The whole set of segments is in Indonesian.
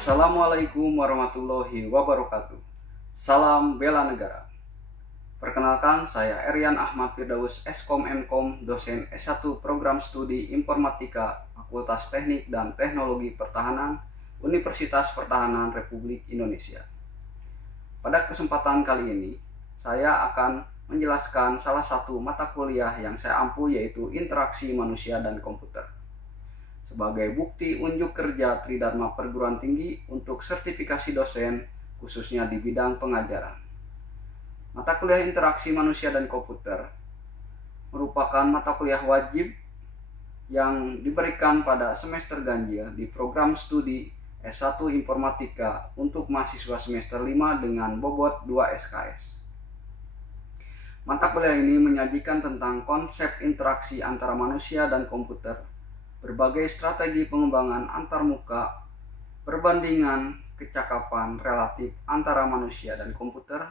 Assalamualaikum warahmatullahi wabarakatuh. Salam bela negara. Perkenalkan, saya Erian Ahmad Firdaus, Eskom Mkom, dosen S1 Program Studi Informatika, Fakultas Teknik dan Teknologi Pertahanan, Universitas Pertahanan Republik Indonesia. Pada kesempatan kali ini, saya akan menjelaskan salah satu mata kuliah yang saya ampu, yaitu Interaksi Manusia dan Komputer, sebagai bukti unjuk kerja Tridharma Perguruan Tinggi untuk sertifikasi dosen, khususnya di bidang pengajaran. Mata kuliah Interaksi Manusia dan Komputer merupakan mata kuliah wajib yang diberikan pada semester ganjil di program studi S1 Informatika untuk mahasiswa semester 5 dengan bobot 2 SKS. Mata kuliah ini menyajikan tentang konsep interaksi antara manusia dan komputer, berbagai strategi pengembangan antarmuka, perbandingan kecakapan relatif antara manusia dan komputer,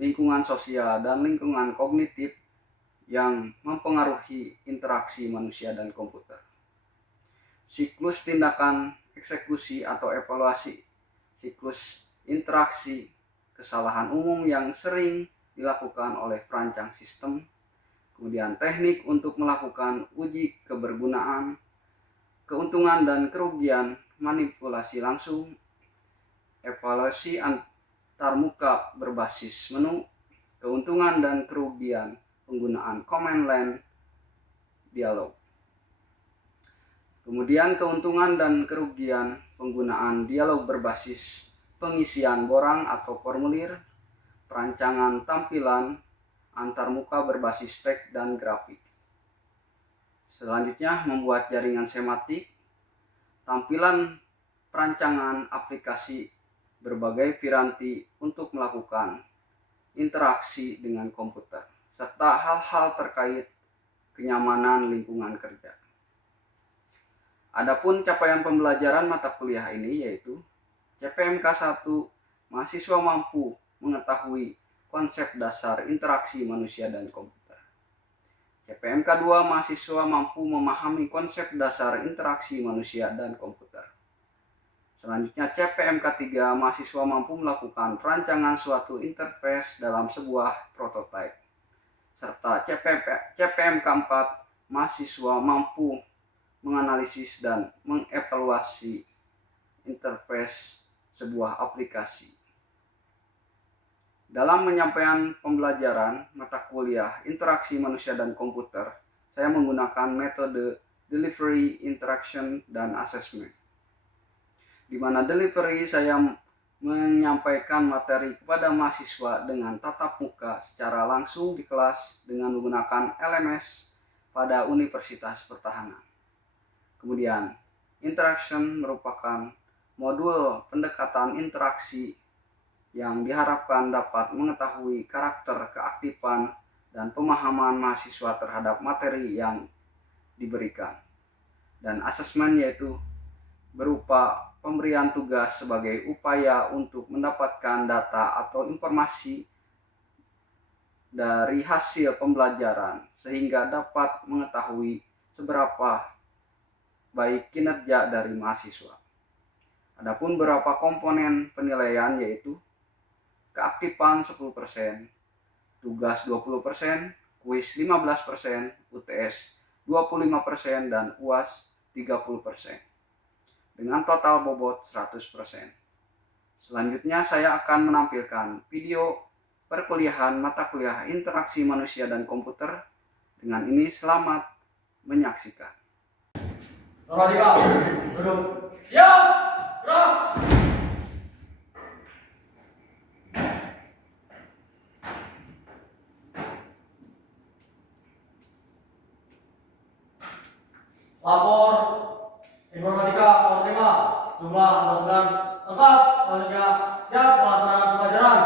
lingkungan sosial dan lingkungan kognitif yang mempengaruhi interaksi manusia dan komputer, siklus tindakan eksekusi atau evaluasi, siklus interaksi, kesalahan umum yang sering dilakukan oleh perancang sistem, kemudian teknik untuk melakukan uji kebergunaan, keuntungan dan kerugian manipulasi langsung, evaluasi antarmuka berbasis menu, keuntungan dan kerugian penggunaan command line dialog. Kemudian keuntungan dan kerugian penggunaan dialog berbasis pengisian borang atau formulir, perancangan tampilan antarmuka berbasis teks dan grafik. Selanjutnya, membuat jaringan sematik, tampilan perancangan aplikasi berbagai piranti untuk melakukan interaksi dengan komputer, serta hal-hal terkait kenyamanan lingkungan kerja. Adapun capaian pembelajaran mata kuliah ini yaitu CPMK 1, mahasiswa mampu mengetahui konsep dasar interaksi manusia dan komputer. CPMK 2, mahasiswa mampu memahami konsep dasar interaksi manusia dan komputer. Selanjutnya CPMK 3, mahasiswa mampu melakukan perancangan suatu interface dalam sebuah prototipe. Serta CPMK 4, mahasiswa mampu menganalisis dan mengevaluasi interface sebuah aplikasi. Dalam menyampaikan pembelajaran mata kuliah Interaksi Manusia dan Komputer, saya menggunakan metode delivery, interaction, dan assessment. Di mana delivery saya menyampaikan materi kepada mahasiswa dengan tatap muka secara langsung di kelas dengan menggunakan LMS pada Universitas Pertahanan. Kemudian, interaction merupakan modul pendekatan interaksi yang diharapkan dapat mengetahui karakter, keaktifan, dan pemahaman mahasiswa terhadap materi yang diberikan. Dan asesmen yaitu berupa pemberian tugas sebagai upaya untuk mendapatkan data atau informasi dari hasil pembelajaran sehingga dapat mengetahui seberapa baik kinerja dari mahasiswa. Adapun beberapa komponen penilaian yaitu keaktifan 10%, tugas 20%, kuis 15%, UTS 25%, dan UAS 30%. Dengan total bobot 100%. Selanjutnya saya akan menampilkan video perkuliahan mata kuliah Interaksi Manusia dan Komputer. Dengan ini selamat menyaksikan. Normatika, duduk. Siap, gerak. Lapor informatika kelompok 5, jumlah 29 lengkap. Selanjutnya siap melaksanakan pembelajaran.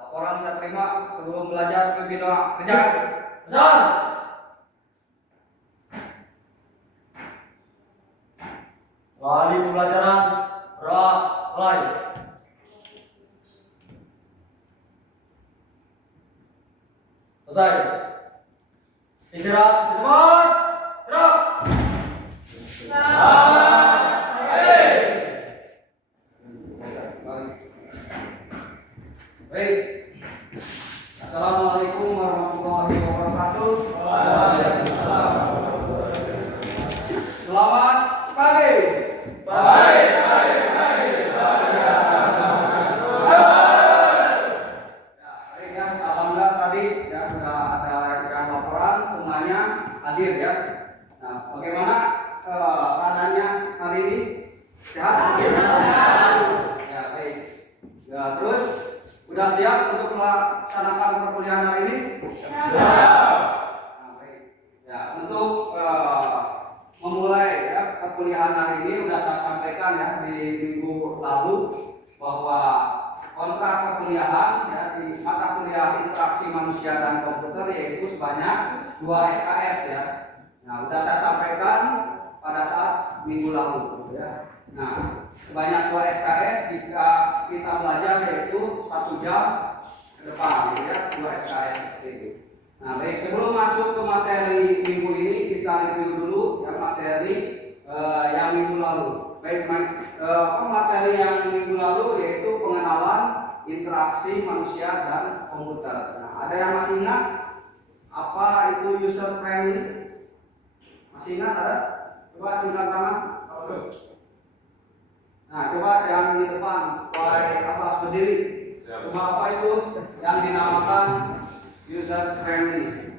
Laporan saya terima, sebelum belajar ke bidang kerjaan. Belajar. Wali pembelajaran mulai. Selesai. Istirahat di tempat. Gerak. hadir ya. Nah, bagaimana keadaannya hari ini? Sehat? Ya, baik. Ya, terus udah siap untuk melaksanakan perkuliahan hari ini? Siap. Nah, baik. Ya, untuk memulai ya perkuliahan hari ini udah saya sampaikan ya di minggu lalu bahwa kontrak perkuliahan ya di mata kuliah interaksi manusia dan komputer yaitu sebanyak 2 SKS ya. Nah, udah saya sampaikan pada saat minggu lalu ya. Nah, sebanyak 2 SKS jika kita belajar yaitu 1 jam ke depan ya, 2 SKS seperti itu. Nah, baik, sebelum masuk ke materi minggu ini kita review dulu ya materi yang minggu lalu. Baik, materi yang minggu lalu yaitu pengenalan interaksi manusia dan komputer. Nah, ada yang masih ingat apa itu user friendly? Masih ingat ada? Coba angkat tangan. Nah, coba yang di depan, wahai Afas berdiri. Coba apa itu yang dinamakan user friendly?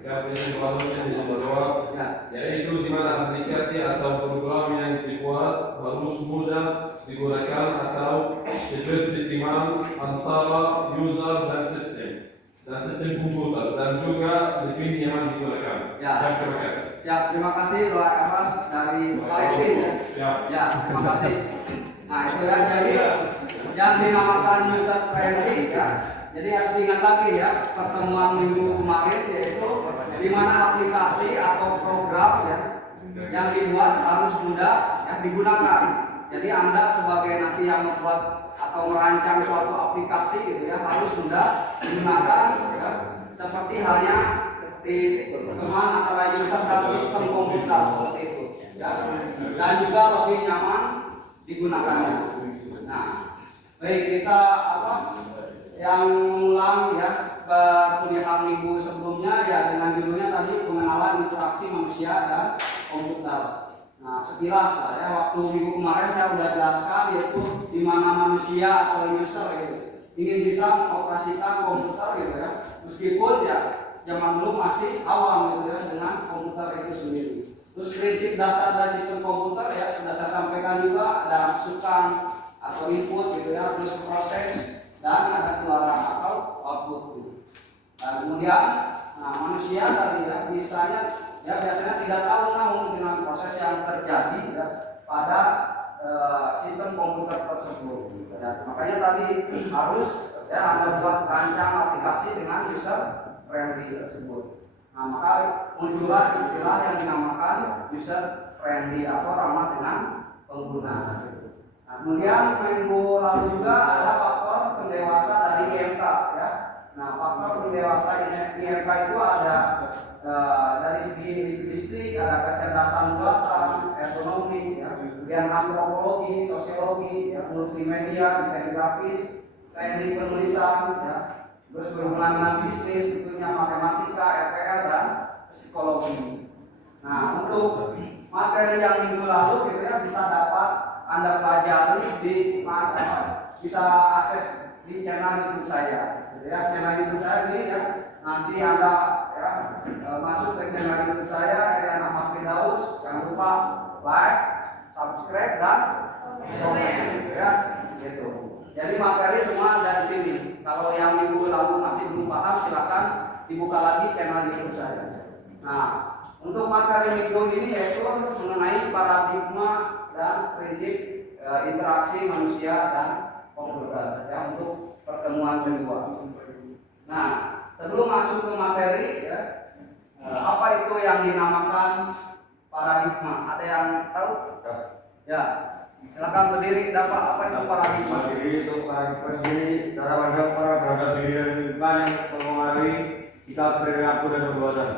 Yaitu di mana aplikasi atau program yang dibuat harus mudah digunakan atau seperti teman antara user dan sistem komputer dan juga lebih nyaman digunakan. Ya. Terima kasih. Ya, terima kasih Wahai Afas dari Palestina. Ya, terima kasih. Nah, itu ya, jadi yang dinamakan user friendly ya. Jadi harus diingat lagi ya pertemuan minggu kemarin yaitu di mana aplikasi atau program ya yang dibuat harus mudah ya digunakan. Jadi Anda sebagai nanti yang membuat atau merancang suatu aplikasi gitu ya harus mudah digunakan ya. Seperti halnya di teman antara user dan sistem komputer seperti itu ya. Dan juga lebih nyaman digunakannya. Nah, baik kita yang mengulang ya kuliah minggu sebelumnya ya dengan judulnya tadi pengenalan interaksi manusia dan komputer. Nah, sekilas lah ya waktu minggu kemarin saya sudah jelaskan yaitu di mana manusia atau user gitu ingin bisa mengoperasikan komputer gitu ya. Meskipun ya zaman dulu masih awam gitu ya dengan komputer itu sendiri. Terus prinsip dasar dari sistem komputer ya sudah saya sampaikan juga ada masukan atau input gitu ya, terus proses dan ada keluaran atau output. Nah, kemudian manusia tadi ya biasanya tidak tahu namun dengan proses yang terjadi ya, pada sistem komputer tersebut. Ya, makanya tadi harus ya Anda buat rancang aplikasi dengan user friendly tersebut. Nah, maka muncullah istilah yang dinamakan user friendly atau ramah dengan pengguna. Nah, kemudian minggu lalu juga ada faktor pendewasa dari IMK ya. Nah, faktor pendewasa IMK itu ada dari segi linguistik, ada kecerdasan buatan, ekonomi, ya, kemudian antropologi, sosiologi, ya, multimedia, desain grafis, teknik penulisan, ya, terus berhubungan dengan bisnis, tentunya matematika, RPL dan psikologi. Nah, untuk materi yang minggu lalu gitu ya bisa dapat Anda pelajari di bisa akses di channel YouTube saya. Gitu ya, channel YouTube saya ini ya nanti Anda ya masuk ke channel YouTube saya Erian Ahmad Firdaus, jangan lupa like, subscribe dan komen gitu ya. Gitu. Jadi materi semua ada di sini. Kalau yang minggu lalu masih belum paham silakan dibuka lagi channel YouTube saya. Nah, untuk materi minggu ini yaitu mengenai paradigma dan prinsip interaksi manusia dan komputer ya untuk pertemuan kedua. Nah, sebelum masuk ke materi ya, apa itu yang dinamakan paradigma? Ada yang tahu? Ya, silakan berdiri. Dapat apa itu paradigma? Jadi itu paradigma sendiri cara pandang para terhadap diri dan lingkungan yang mempengaruhi kita perilaku dan perbuatan.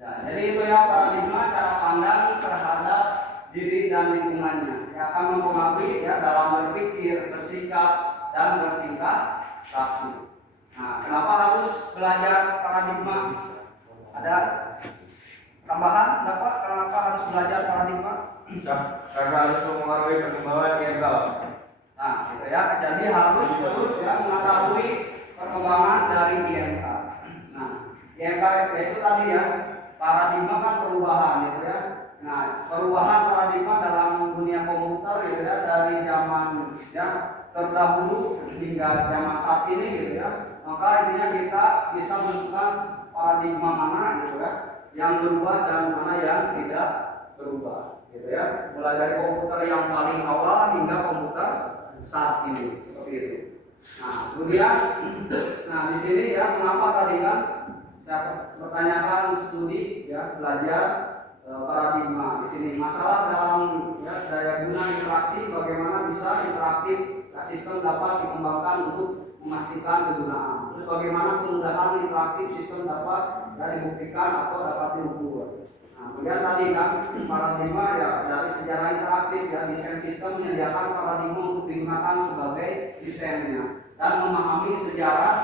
Ya, jadi itu ya paradigma cara pandang terhadap diri dan lingkungannya yang akan mempengaruhi ya dalam berpikir, bersikap dan bertingkah laku. Nah, kenapa harus belajar paradigma? Ada tambahan? Kenapa harus belajar paradigma? Karena harus mempengaruhi perkembangan IMK. Nah, gitu ya. Jadi harus terus ya mengetahui perkembangan dari IMK. Nah, IMK itu tadi ya paradigma kan perubahan gitu ya. Nah, perubahan paradigma dalam dunia komputer gitu ya, dari zaman ya terdahulu hingga zaman saat ini gitu ya. Maka intinya kita bisa menentukan paradigma mana gitu ya yang berubah dan mana yang tidak berubah gitu ya. Mulai dari komputer yang paling awal hingga komputer saat ini seperti itu. Nah, kemudian di sini ya mengapa tadi kan saya pertanyakan studi ya belajar paradigma di sini masalah dalam ya daya guna interaksi bagaimana bisa interaktif sistem dapat dikembangkan untuk memastikan kegunaan. Terus bagaimana kemudahan interaktif sistem dapat dibuktikan atau dapat diukur. Nah, kemudian tadi kan paradigma ya dari sejarah interaktif ya desain sistem menyediakan paradigma untuk digunakan sebagai desainnya dan memahami sejarah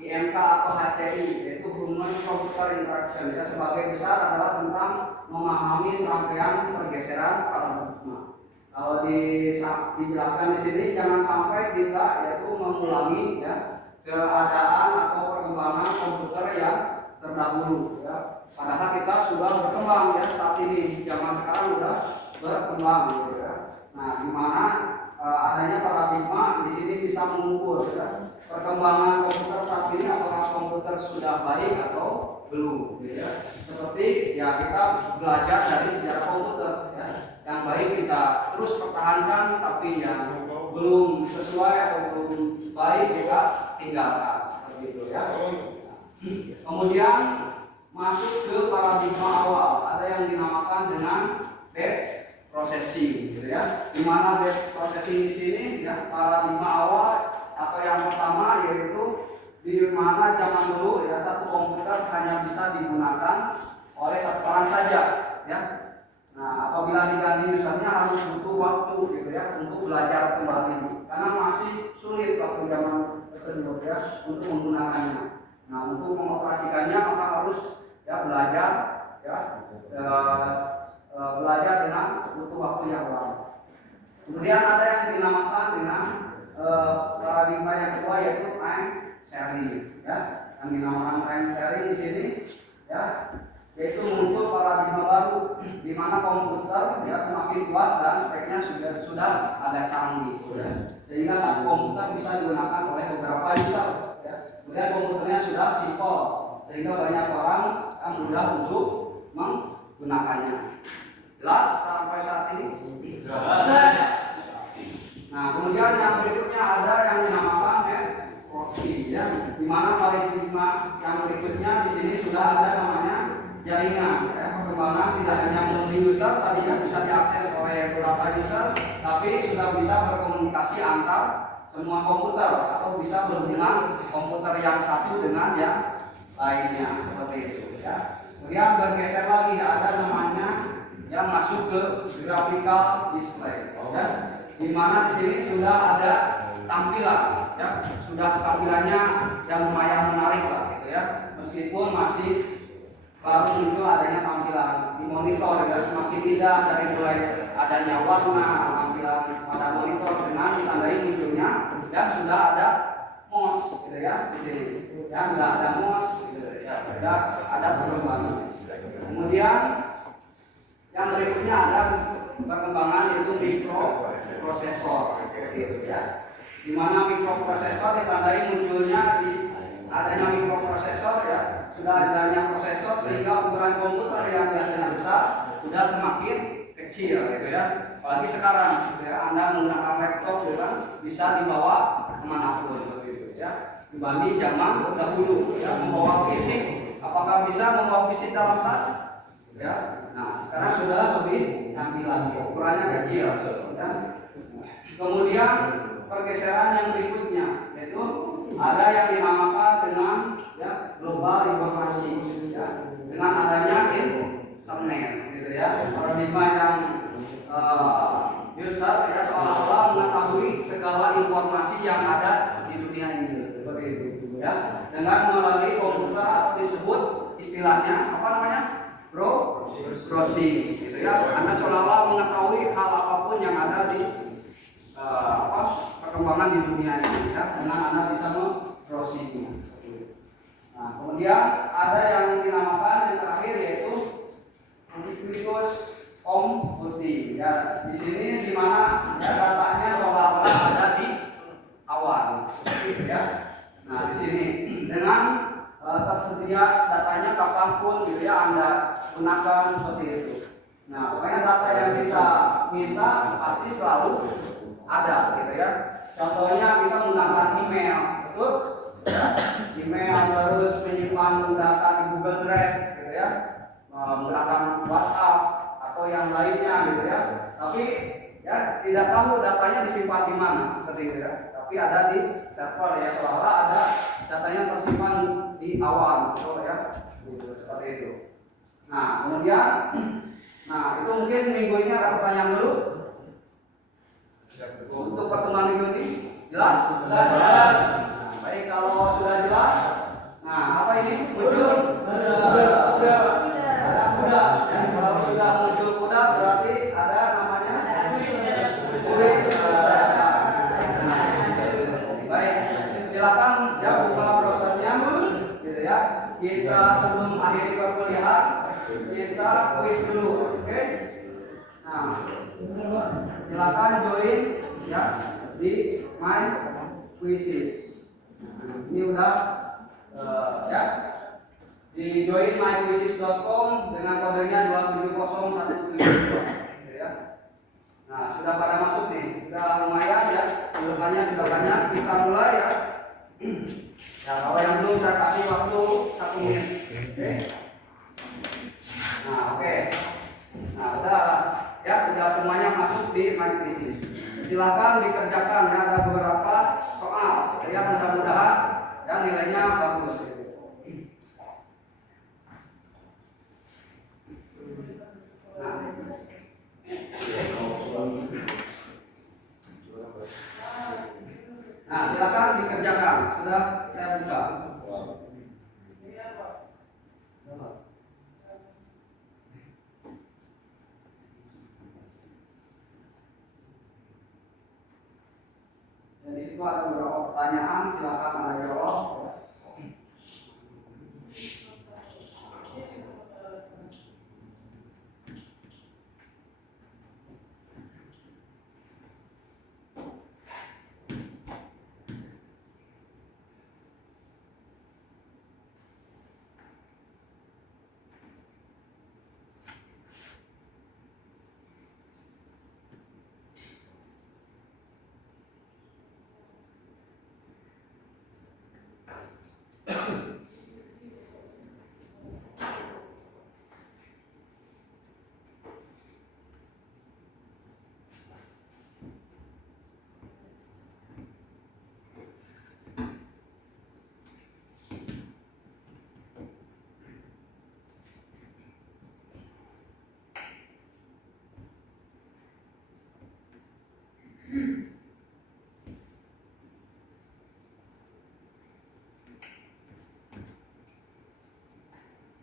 IMK atau HCI yaitu Human Computer Interaction ya sebagai besar adalah tentang memahami serangkaian pergeseran paradigma. Kalau dijelaskan di sini jangan sampai kita yaitu mengulangi ya keadaan atau perkembangan komputer yang terdahulu ya. Padahal kita sudah berkembang ya saat ini zaman sekarang sudah berkembang gitu ya. Nah, di mana adanya paradigma di sini bisa mengukur ya perkembangan komputer saat ini apakah komputer sudah baik atau belum gitu ya. Seperti ya kita belajar dari sejarah komputer ya. Yang baik kita terus pertahankan tapi yang belum sesuai atau belum baik kita tinggalkan seperti itu ya. Kemudian masuk ke paradigma awal ada yang dinamakan dengan batch processing gitu ya. Di mana batch processing di sini ya paradigma awal atau yang pertama yaitu di mana zaman dulu ya satu komputer hanya bisa digunakan oleh satu orang saja ya. Nah, apabila diganti misalnya harus butuh waktu gitu ya untuk belajar kembali karena masih sulit waktu zaman tersebut ya untuk menggunakannya. Nah, untuk mengoperasikannya maka harus ya belajar ya belajar dengan butuh waktu yang lama. Kemudian ada yang dinamakan dengan paradigma yang kedua yaitu time sharing ya. Yang dinamakan time sharing di sini ya yaitu muncul paradigma baru di mana komputer ya semakin kuat dan speknya sudah agak canggih ya. Sehingga satu komputer bisa digunakan oleh beberapa user ya. Kemudian komputernya sudah simpel sehingga banyak orang yang mudah untuk menggunakannya. Jelas sampai saat ini? Nah, kemudian yang berikutnya ada yang dinamakan networking ya, di mana paradigma yang berikutnya di sini sudah ada namanya jaringan ya. Perkembangan tidak hanya melalui user tadinya bisa diakses oleh beberapa user, tapi sudah bisa berkomunikasi antar semua komputer atau bisa berhubungan komputer yang satu dengan yang lainnya seperti itu ya. Kemudian bergeser lagi ada namanya yang masuk ke graphical display ya. Di mana di sini sudah ada tampilan ya, sudah tampilannya yang lumayan menarik lah gitu ya. Meskipun masih baru muncul adanya tampilan di monitor ya, semakin indah dari mulai adanya warna tampilan pada monitor dengan ditandai munculnya dan sudah ada mouse gitu ya di sini. Ya sudah ada mouse gitu ya, sudah ada perkembangan. Kemudian yang berikutnya ada perkembangan yaitu mikroprosesor gitu ya. Di mana mikroprosesor ditandai munculnya adanya mikroprosesor ya, sudah adanya prosesor sehingga ukuran komputer yang biasanya besar sudah semakin kecil gitu ya. Apalagi sekarang gitu ya, Anda menggunakan laptop gitu kan bisa dibawa kemanapun gitu ya. Dibanding zaman dahulu ya, membawa fisik, apakah bisa membawa fisik dalam tas? Ya. Nah, sekarang sudah lebih canggih lagi, ukurannya kecil ya. Kemudian pergeseran yang berikutnya yaitu ada yang dinamakan dengan ya global informasi ya. Dengan adanya internet gitu ya. Paradigma yang user ya seolah-olah mengetahui segala informasi yang ada di dunia ini seperti itu ya. Dengan melalui komputer atau disebut istilahnya apa namanya? Browsing gitu ya. Anda seolah-olah mengetahui hal apapun yang ada di perkembangan di dunia ini ya, dengan Anda bisa browsing. Nah, kemudian ada yang dinamakan yang terakhir yaitu apapun gitu ya Anda gunakan seperti itu. Nah, pokoknya data yang kita minta pasti selalu ada gitu ya. Contohnya kita menggunakan email, betul? Ya, email terus menyimpan data di Google Drive gitu ya, menggunakan WhatsApp atau yang lainnya gitu ya. Tapi ya tidak tahu datanya disimpan di mana seperti itu ya. Tapi ada di server ya, seolah-olah ada datanya tersimpan di awan, betul ya, gitu, seperti itu. Nah kemudian, nah itu mungkin minggu ini ada pertanyaan dulu. Untuk pertemuan minggu ini jelas? Jelas. Nah, baik, kalau sudah jelas, nah apa ini muncul? Ada kuda. Ya, kalau sudah muncul kuda berarti ada namanya kuis data. Nah, baik, silakan ya buka browsernya, gitu ya. Kita sebelum akhiri perkuliahan kita kuis dulu, oke? Nah, silakan join ya di My Quizzes. Ini udah ya di join myquizzes.com dengan kodenya 27017 ya. Nah, sudah pada masuk nih, sudah lumayan ya, urutannya sudah banyak. Kita mulai ya. Ya, kalau yang belum saya kasih waktu 1 menit. Oke. Nah, oke. Nah, udah ya, sudah semuanya masuk di My Quizzes. Silakan dikerjakan ya, ada beberapa soal ya, mudah-mudahan ya nilainya bagus. Nah, silakan dikerjakan. Sudah saya buka. Dan di situ ada beberapa pertanyaan, silakan Anda jawab.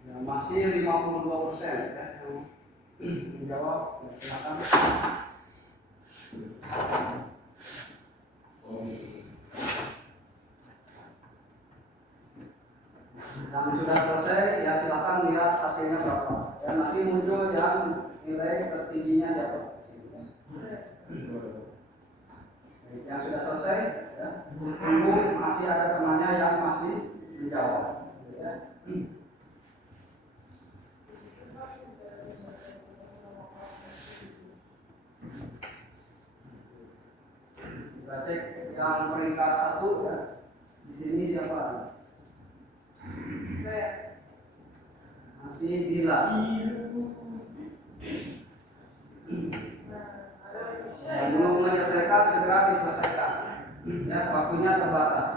Ya, masih 52% ya yang menjawab. Silakan. Dan sudah selesai ya, silakan lihat hasilnya berapa. Dan nanti muncul yang nilai tertingginya siapa. Yang sudah selesai ya, tunggu masih ada temannya yang masih menjawab ya. Kita cek yang peringkat 1 ya. Di sini siapa? Masih Dila. Yang belum menyelesaikan segera diselesaikan. Ya, waktunya terbatas.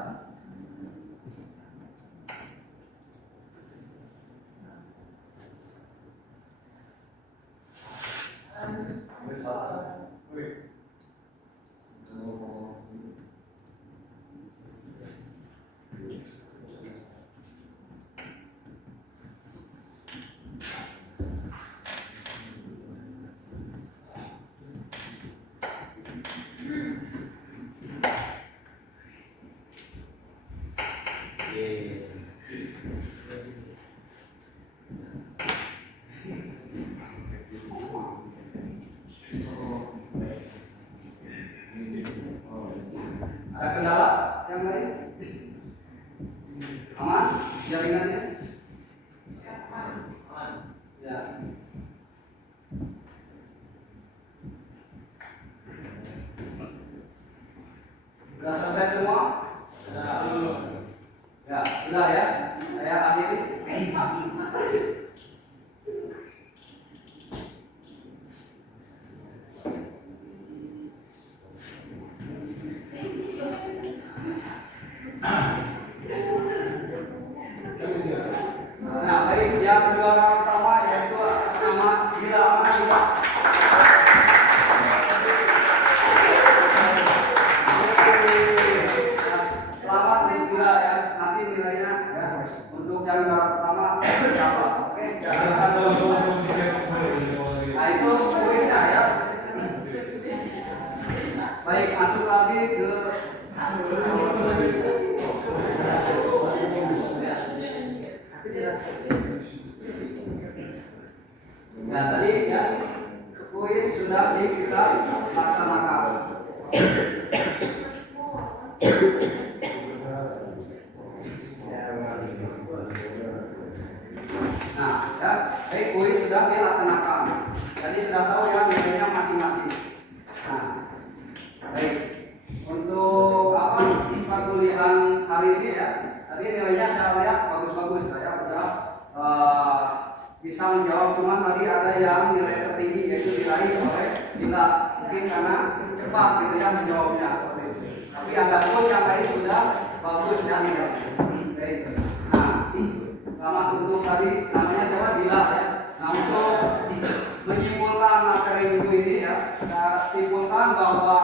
yang juara pertama yaitu atas nama Gila. Mana Gila? Selamat untuk Gila ya. Nanti nilainya ya untuk yang juara pertama berapa? Oke. Nah itu kuisnya ya. Baik, masuk lagi ke nah tadi ya kuis sudah kita laksanakan. Nah ya, kuis sudah dilaksanakan. Jadi sudah tahu ya nilainya masing-masing. Nah, baik. Untuk apa perkuliahan hari ini ya, tadi nilainya saya lihat bagus-bagus. Saya sudah bisa menjawab, cuma tadi ada yang nilai tertinggi yaitu diraih oleh Dila, mungkin karena cepat gitu ya menjawabnya. Tapi ada pun yang lain sudah bagus ya nilai. Baik. Nah, selamat untuk tadi namanya siapa Dila ya. Nah untuk menyimpulkan materi minggu ini ya, kita simpulkan bahwa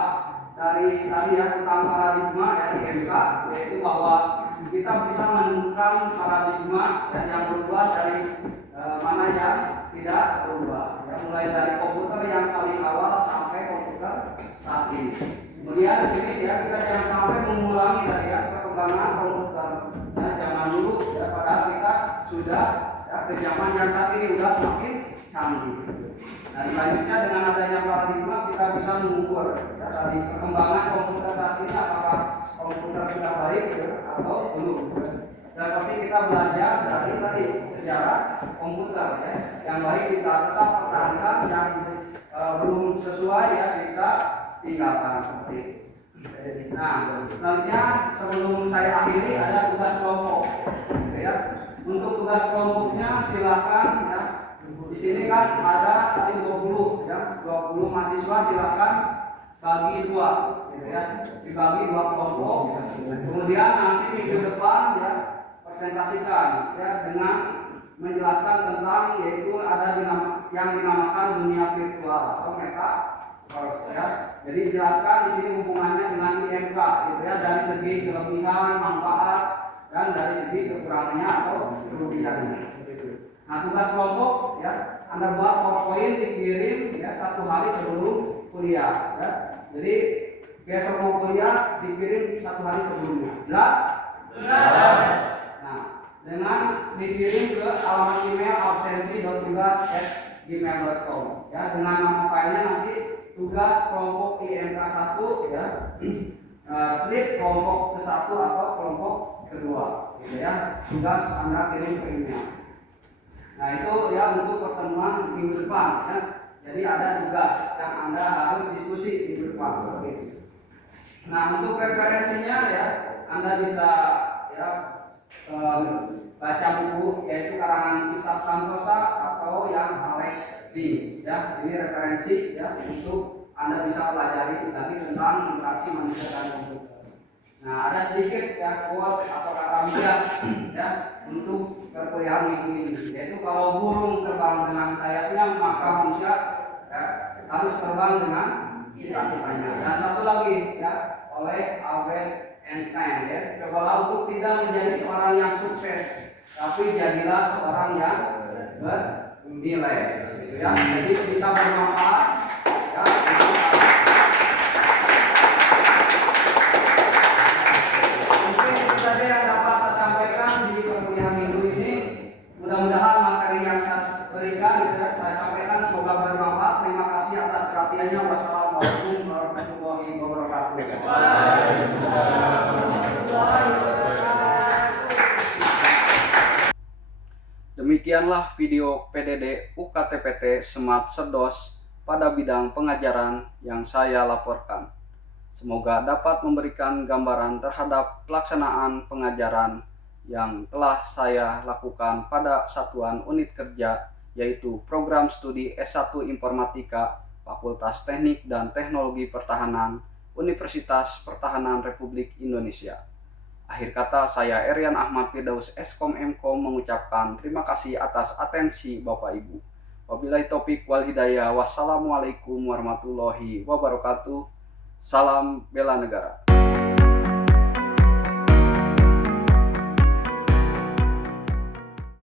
dari tadi ya tentang paradigma ya di MK, yaitu bahwa kita bisa menentukan paradigma yang berubah dari mana yang tidak berubah ya, mulai dari komputer yang paling awal sampai komputer saat ini. Kemudian di sini ya kita jangan sampai mengulangi tadi ya perkembangan komputer ya zaman dulu ya, padahal kita sudah ya ke zaman yang saat ini sudah semakin canggih. Nah selanjutnya dengan adanya paradigma kita bisa mengukur ya, dari perkembangan komputer saat ini apakah komputer sudah baik ya, atau belum. Dan pasti kita belajar dari tadi sejarah komputer ya, yang baik kita tetap pertahankan, yang belum sesuai ya kita tinggalkan seperti itu. Nah selanjutnya sebelum saya akhiri ada tugas kelompok ya. Untuk tugas kelompoknya silakan ya. Di sini kan ada tadi 20 ya, 20 mahasiswa silakan bagi dua gitu ya. Dibagi dua kelompok. Kemudian nanti minggu depan ya presentasikan ya dengan menjelaskan tentang yaitu ada yang dinamakan dunia virtual atau metaverse ya. Jadi jelaskan di sini hubungannya dengan IMK gitu ya, dari segi kelebihan, manfaat dan dari segi kekurangannya atau kerugiannya. Nah tugas kelompok ya Anda buat PowerPoint dikirim ya 1 hari sebelum kuliah ya. Jadi besok mau kuliah dikirim 1 hari sebelumnya. Jelas? Jelas. Nah dengan dikirim ke alamat email absensi.tugas@gmail.com ya, dengan nama filenya nanti tugas kelompok IMK 1 ya. Slip kelompok ke-1 atau kelompok kedua gitu ya. Tugas Anda kirim ke email. Nah itu ya untuk pertemuan minggu depan ya. Jadi ada tugas yang Anda harus diskusi minggu depan. Oke. Nah untuk referensinya ya Anda bisa ya baca buku yaitu karangan Kisah Santosa atau yang Alex Dean ya. Ini referensi ya untuk Anda bisa pelajari lagi tentang interaksi manusia dan komputer. Nah ada sedikit ya quote atau kata bijak ya untuk perkuliahan minggu ini, yaitu kalau burung terbang dengan sayapnya maka manusia ya, harus terbang dengan cita-citanya. Dan satu lagi ya oleh Albert Einstein ya, cobalah untuk tidak menjadi seorang yang sukses, tapi jadilah seorang yang bernilai gitu ya. Jadi bisa bermanfaat ya. Mudah-mudahan materi yang saya berikan gitu ya, saya sampaikan semoga bermanfaat. Terima kasih atas perhatiannya. Wassalamualaikum warahmatullahi wabarakatuh. Demikianlah video PDD UKTPT Smart Sedos pada bidang pengajaran yang saya laporkan. Semoga dapat memberikan gambaran terhadap pelaksanaan pengajaran yang telah saya lakukan pada satuan unit kerja, yaitu program studi S1 Informatika Fakultas Teknik dan Teknologi Pertahanan Universitas Pertahanan Republik Indonesia. Akhir kata, saya Erian Ahmad Firdaus Eskom Mkom mengucapkan terima kasih atas atensi Bapak Ibu. Wabillahi taufik wal hidayah. Wassalamualaikum warahmatullahi wabarakatuh. Salam bela negara.